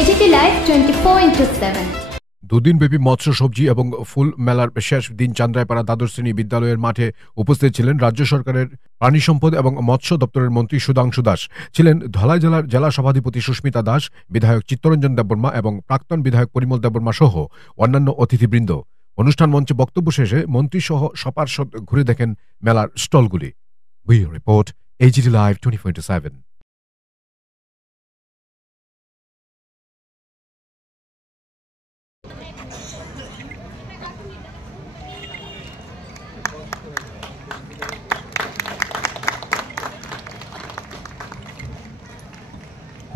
AGT live 24/7। দুদিনব্যাপী মৎস্য সবজি এবং ফুল মেলার শেষ দিন চান্দ্রাইপাড়া দ্বাদশ শ্রেণী বিদ্যালয়ের মাঠে উপস্থিত ছিলেন রাজ্য সরকারের প্রাণী সম্পদ এবং মৎস্য দপ্তরের মন্ত্রী সুধাংশু দাস, ছিলেন ধলাই জেলার জেলা সভাধিপতি সুস্মিতা দাস, বিধায়ক চিত্তরঞ্জন দেববর্মা এবং প্রাক্তন বিধায়ক পরিমল দেববর্মা সহ অন্যান্য অতিথিবৃন্দ। অনুষ্ঠান মঞ্চে বক্তব্য শেষে মন্ত্রী সহ সপার্ষদ ঘুরে দেখেন মেলার স্টলগুলি। Bureau report, AGT live 24/7।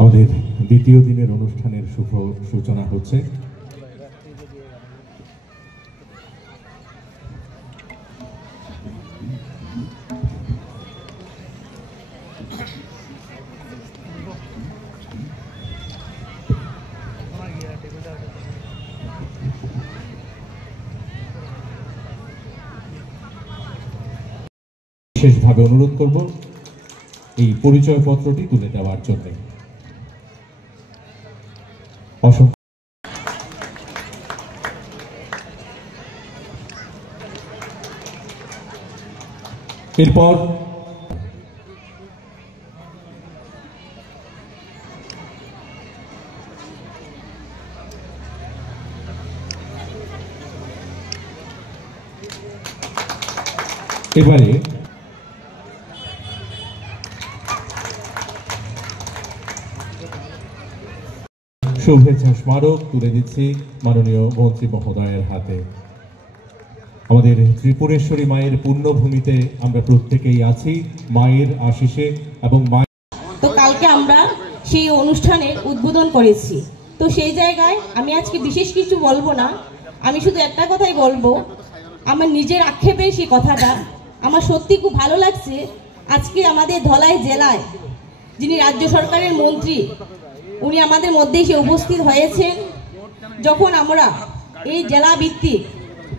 আমাদের দ্বিতীয় দিনের অনুষ্ঠানের শুভ সূচনা হচ্ছে। বিশেষভাবে অনুরোধ করব এই পরিচয়পত্রটি তুলে দেওয়ার জন্য। এরপর এবারে শুভেচ্ছা স্মারক তুলে দিচ্ছি মাননীয় মন্ত্রী মহোদয়ের হাতে। আমাদের ত্রিপুরেশ্বরী মায়ের পুণ্যভূমিতে আমরা প্রত্যেকেই আছি মায়ের আশিসে এবং তো কালকে আমরা সেই অনুষ্ঠানের উদ্বোধন করেছি। তো সেই জায়গায় আমি আজকে বিশেষ কিছু বলবো না, আমি শুধু একটা কথাই বলবো, আমার নিজের আক্ষেপে সেই কথাটা আমার সত্যি খুব ভালো লাগছে। আজকে আমাদের ধলাই জেলায় যিনি রাজ্য সরকারের মন্ত্রী, উনি আমাদের মধ্যে এসে উপস্থিত হয়েছেন। যখন আমরা এই জেলা ভিত্তিক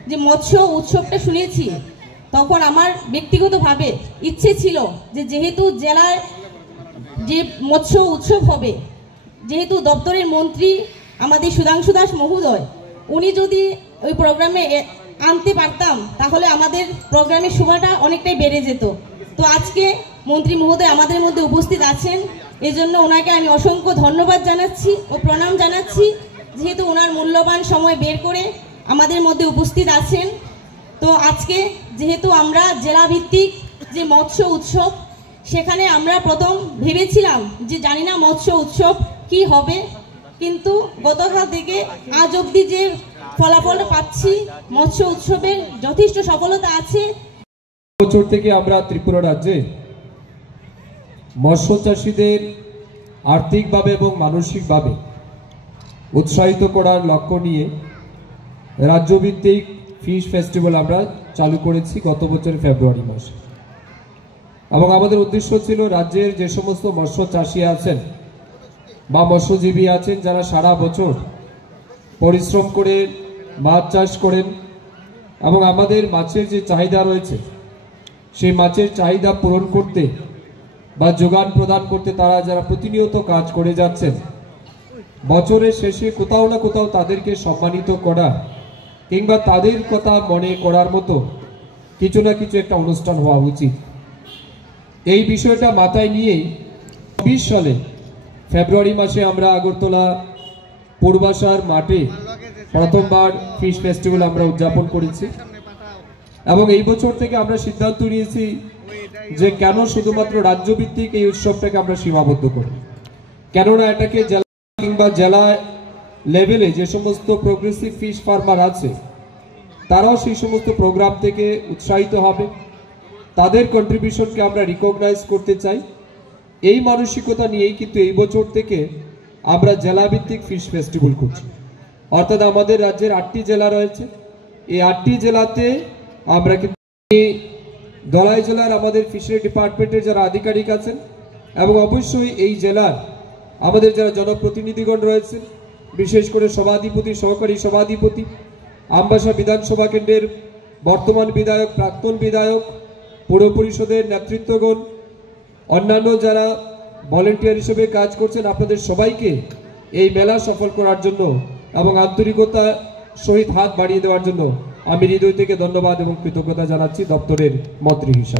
যে মৎস্য উৎসবটা শুনেছি, তখন আমার ব্যক্তিগতভাবে ইচ্ছে ছিল যে যেহেতু জেলার যে মৎস্য উৎসব হবে, যেহেতু দপ্তরের মন্ত্রী আমাদের সুধাংশু দাস মহোদয়, উনি যদি ওই প্রোগ্রামে আনতে পারতাম তাহলে আমাদের প্রোগ্রামের শোভাটা অনেকটাই বেড়ে যেত। তো আজকে মন্ত্রী মহোদয় আমাদের মধ্যে উপস্থিত আছেন, এজন্য ওনাকে আমি অসংখ্য ধন্যবাদ জানাচ্ছি ও প্রণাম জানাচ্ছি, যেহেতু ওনার মূল্যবান সময় বের করে আমাদের মধ্যে উপস্থিত আছেন। তো আজকে যেহেতু আমরা জেলা ভিত্তিক যে মৎস্য উৎসব, সেখানে আমরা প্রথম ভেবেছিলাম যে জানি না মৎস্য উৎসব কি হবে, কিন্তু গতকাল থেকে আজ অবধি যে ফলাফল পাচ্ছি মৎস্য উৎসবের যথেষ্ট সফলতা আছে। বছর থেকে আমরা ত্রিপুরা রাজ্যে মৎস্য চাষীদের আর্থিকভাবে এবং মানসিকভাবে উৎসাহিত করার লক্ষ্য নিয়ে রাজ্যভিত্তিক ফিশ ফেস্টিভ্যাল আমরা চালু করেছি গত বছর ফেব্রুয়ারি মাসে। এবং আমাদের উদ্দেশ্য ছিল রাজ্যের যে সমস্ত মৎস্য চাষী আছেন বা মৎস্যজীবী আছেন, যারা সারা বছর পরিশ্রম করে মাছ চাষ করেন এবং আমাদের মাছের যে চাহিদা রয়েছে সেই মাছের চাহিদা পূরণ করতে বা যোগান প্রদান করতে তারা যারা প্রতিনিয়ত কাজ করে যাচ্ছেন, বছরের শেষে কোথাও না কোথাও তাদেরকে সম্মানিত করা কিংবা তাদের কথা মনে করার মতো কিছু না কিছু একটা অনুষ্ঠান হওয়া উচিত। এই বিষয়টা মাথায় নিয়েই 20 সালে ফেব্রুয়ারি মাসে আমরা আগরতলা পূর্বাশার মাঠে প্রথমবার ফিশ ফেস্টিভ্যাল আমরা উদযাপন করেছি। এবং এই বছর থেকে আমরা সিদ্ধান্ত নিয়েছি যে কেন শুধুমাত্র রাজ্যভিত্তিক এই উৎসবটাকে আমরা সীমাবদ্ধ করি, কেননা এটাকে জেলা কিংবা জেলা লেভেলে যে সমস্ত প্রোগ্রেসিভ ফিশ ফার্মার আছে তারাও সেই সমস্ত প্রোগ্রাম থেকে উৎসাহিত হবে, তাদের কন্ট্রিবিউশনকে আমরা রিকগনাইজ করতে চাই। এই মানসিকতা নিয়েই কিন্তু এই বছর থেকে আমরা জেলাভিত্তিক ফিশ ফেস্টিভ্যাল করছি। অর্থাৎ আমাদের রাজ্যের 8টি জেলা রয়েছে, এই 8টি জেলাতে আমরা কিন্তু ধলাই জেলার আমাদের ফিশারি ডিপার্টমেন্টের যারা আধিকারিক আছেন এবং অবশ্যই এই জেলার আমাদের যারা জনপ্রতিনিধিগণ রয়েছেন, বিশেষ করে সভাধিপতি, সহকারী সভাধিপতি, আমবাসা বিধানসভা কেন্দ্রের বর্তমান বিধায়ক, প্রাক্তন বিধায়ক, পৌর পরিষদের নেতৃত্বগণ, অন্যান্য যারা ভলেন্টিয়ার হিসেবে কাজ করছেন, আপনাদের সবাইকে এই মেলা সফল করার জন্য এবং আন্তরিকতা সহিত হাত বাড়িয়ে দেওয়ার জন্য আমি হৃদয় থেকে ধন্যবাদ এবং কৃতজ্ঞতা জানাচ্ছি দপ্তরের মন্ত্রী হিসাবে।